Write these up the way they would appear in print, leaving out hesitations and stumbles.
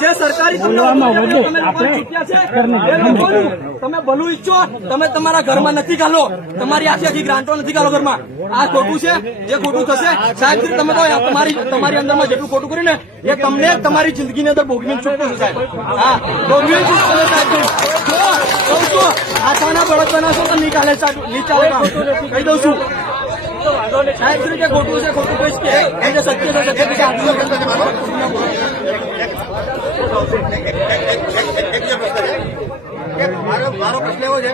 જે સરકારી તમે ભલું ઈચ્છો, તમે તમારા ઘરમાં નથી ગાલો, તમારી આખી ગ્રાન્ટો નથી ગાલો ઘરમાં. આ ખોટું છે, જે ખોટું થશે સાહેબ તમે કહો તમારી અંદરમાં જેટલું ખોટું કર્યું ને એ તમને તમારી જિંદગીની અંદર ભોગવીને છૂટવું છે સાહેબ. હા, ભોગવીને છૂટશે સાહેબ. આછાના બળદ બનાવશો તો નહીં ચાલે સાહેબ, નહીં ચાલે. કહી દઉં છું સાહેબ શ્રી કે ખોટું છે, ખોટું કહીશ કે જે સત્ય છે સત્ય છે. મારો પ્રશ્ન એવો છે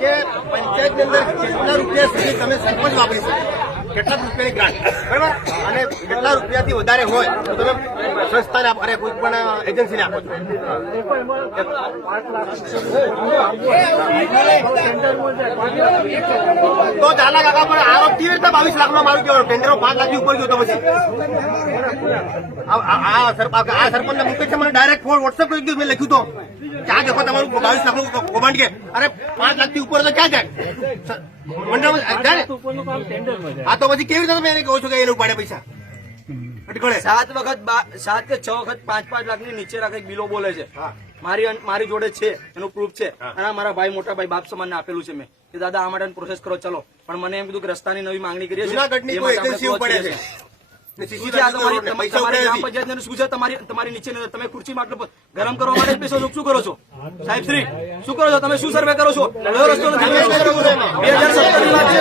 કે પંચાયતની અંદર કેટલા રૂપિયા સુધી તમે સરપંચ વાપરી શકો, કેટલા રૂપિયાની ગ્રાન્ટ, બરાબર, અને કેટલા રૂપિયાથી વધારે હોય તો તમે સંસ્થાને આપો અને કોઈ પણ એજન્સીને આપો છો. તો ચાલા કાકા પણ આરોપ કેવી રીતે 22 લાખનો મારું કહેવાનું, ટેન્ડરો 5 લાખથી ઉપર ગયો તો પછી આ સરપંચને મૂકે છે. મને ડાયરેક્ટ વોટ્સએપ કરી દીધું, મેં લખ્યું તો ક્યાં દેખો તમારું 22 લાખનું કૌભાંડ કે અરે 5 લાખથી ઉપર તો ક્યાં જાય મંડળમાં જાય. આ તો પછી કેવી રીતે તમે એને કહો છો કે એને ઉપાડે પૈસા? 7 કે 6 વખત 5-5 લાખની નીચે રાખે બિલો બોલે છે. મારી જોડે છે, એનું પ્રૂફ છે. અને મારા ભાઈ મોટા ભાઈ બાપ સમાનને આપેલું છે મેં કે દાદા આ માટે પ્રોસેસ કરો ચલો. પણ મને એમ કીધું કે રસ્તાની નવી માંગણી કરીએ છીએ. તમારી નીચે તમે ખુરશી માટલું ગરમ કરવા માટે પૈસો શું કરો છો સાહેબ શ્રી? શું કરો છો તમે? શું સર્વે કરો છો? કયો રસ્તો નથી? 2017 ની વાત છે.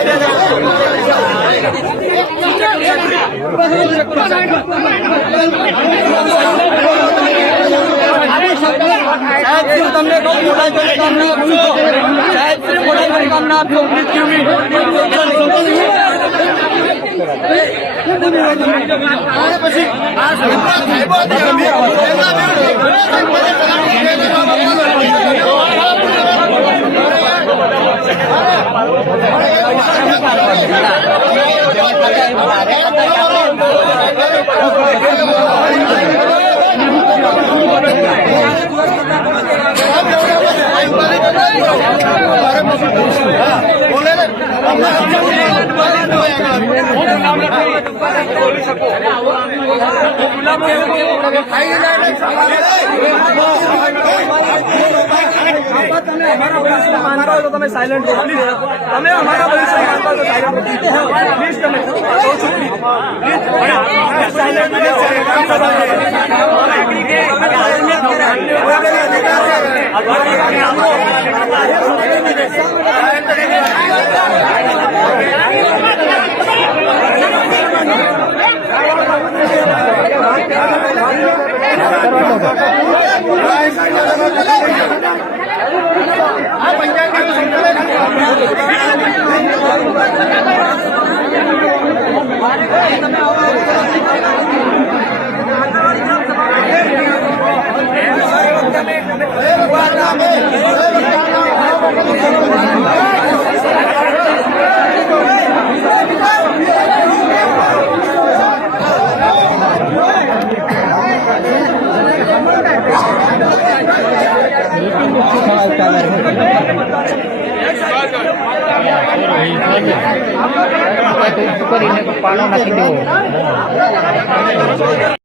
સાહેબ શ્રી તમને કહું મોટા કામ ના આપશો. સાહેબ શ્રી મોટા કામ ના આપશો. તમે સાયલેન્ટ રહો પ્લીઝ. તમે અમારા ભવિષ્ય માનતા તો સાયલેન્ટ પ્લીઝ. તમે સાયલેન્ટ પાણી નથી દેવો.